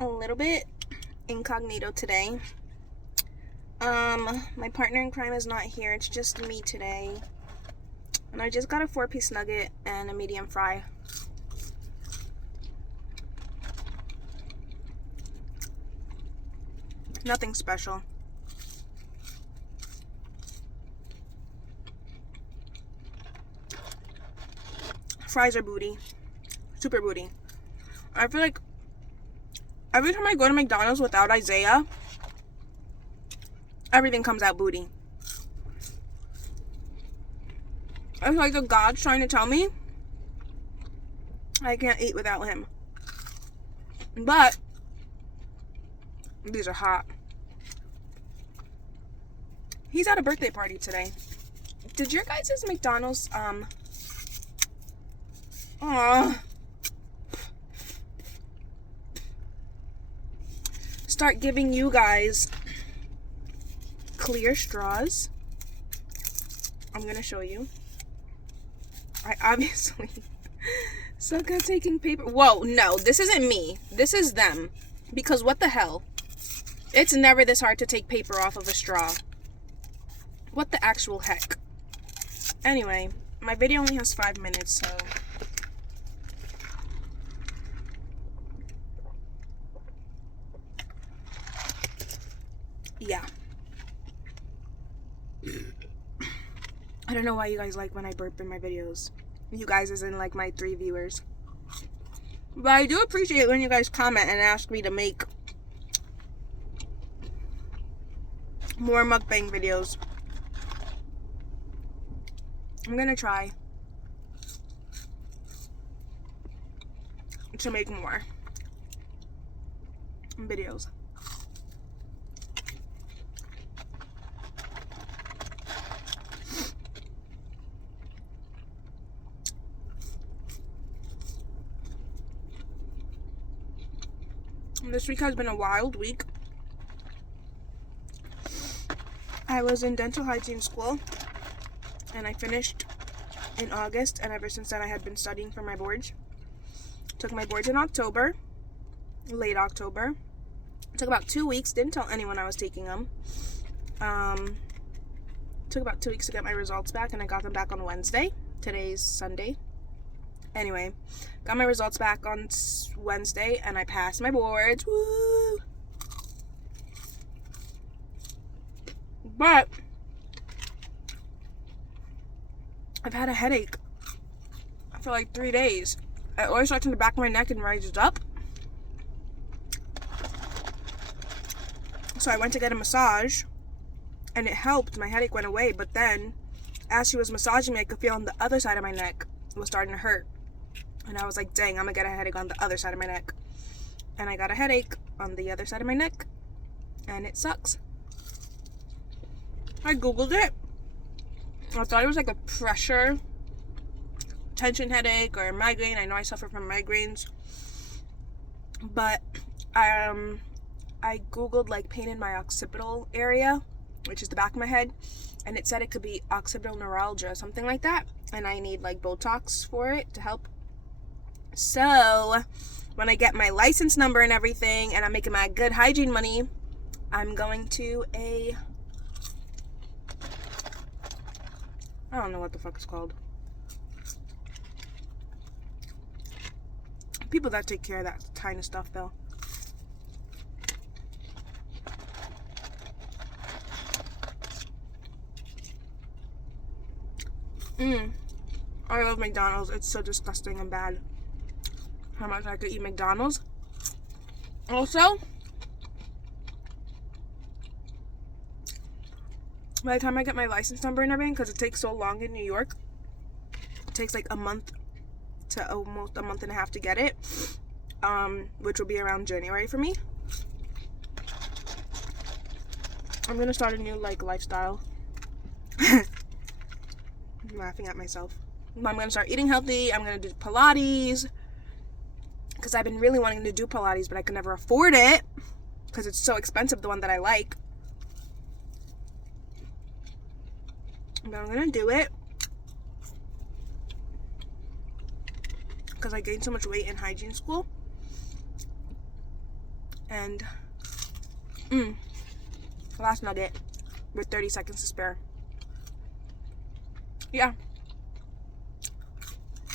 a little bit incognito today. My partner in crime is not here. It's just me today. And I just got a 4-piece nugget and a medium fry. Nothing special. Fries are booty. Super booty. I feel like every time I go to McDonald's without Isaiah, everything comes out booty. It's like the God's trying to tell me I can't eat without him. But these are hot. He's at a birthday party today. Did your guys' McDonald's start giving you guys clear straws? I'm gonna show you. I obviously suck at taking paper. Whoa, no, this isn't me. This is them. Because what the hell? It's never this hard to take paper off of a straw. What the actual heck? Anyway, my video only has 5 minutes, so... yeah. I don't know why you guys like when I burp in my videos. You guys as in like my 3 viewers. But I do appreciate when you guys comment and ask me to make more mukbang videos. I'm gonna try to make more videos. This week has been a wild week. I was in dental hygiene school and I finished in August, and ever since then I had been studying for my boards. Took my boards in October, late October. It took about 2 weeks, didn't tell anyone I was taking them. Took about 2 weeks to get my results back, and I got them back on Wednesday. Today's Sunday. Anyway, got my results back on Wednesday, and I passed my boards. Woo! But I've had a headache for like 3 days. It always starts in the back of my neck and rises up. So I went to get a massage, and it helped. My headache went away, but then as she was massaging me, I could feel on the other side of my neck it was starting to hurt. And I was like, dang, I'm gonna get a headache on the other side of my neck. And I got a headache on the other side of my neck, and it sucks. I googled it. I thought it was like a pressure tension headache or a migraine. I know I suffer from migraines, but I googled like pain in my occipital area, which is the back of my head, and it said it could be occipital neuralgia, something like that, and I need like Botox for it to help. So when I get my license number and everything, and I'm making my good hygiene money, I'm going to I don't know what the fuck it's called. People that take care of that kind of stuff, though. I love McDonald's. It's so disgusting and bad how much I could eat McDonald's. Also, by the time I get my license number and everything, because it takes so long in New York, it takes like a month to almost a month and a half to get it, which will be around January for me. I'm gonna start a new like lifestyle. I'm laughing at myself. I'm gonna start eating healthy. I'm gonna do Pilates, because I've been really wanting to do Pilates, but I could never afford it because it's so expensive, the one that I like. But I'm gonna do it because I gained so much weight in hygiene school. And last nugget with 30 seconds to spare. Yeah.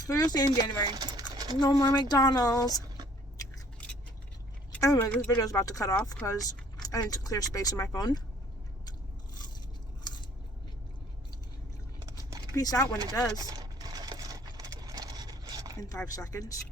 So you'll see in January. No more McDonald's. Anyway, this video is about to cut off because I need to clear space in my phone. Peace out when it does. In 5 seconds.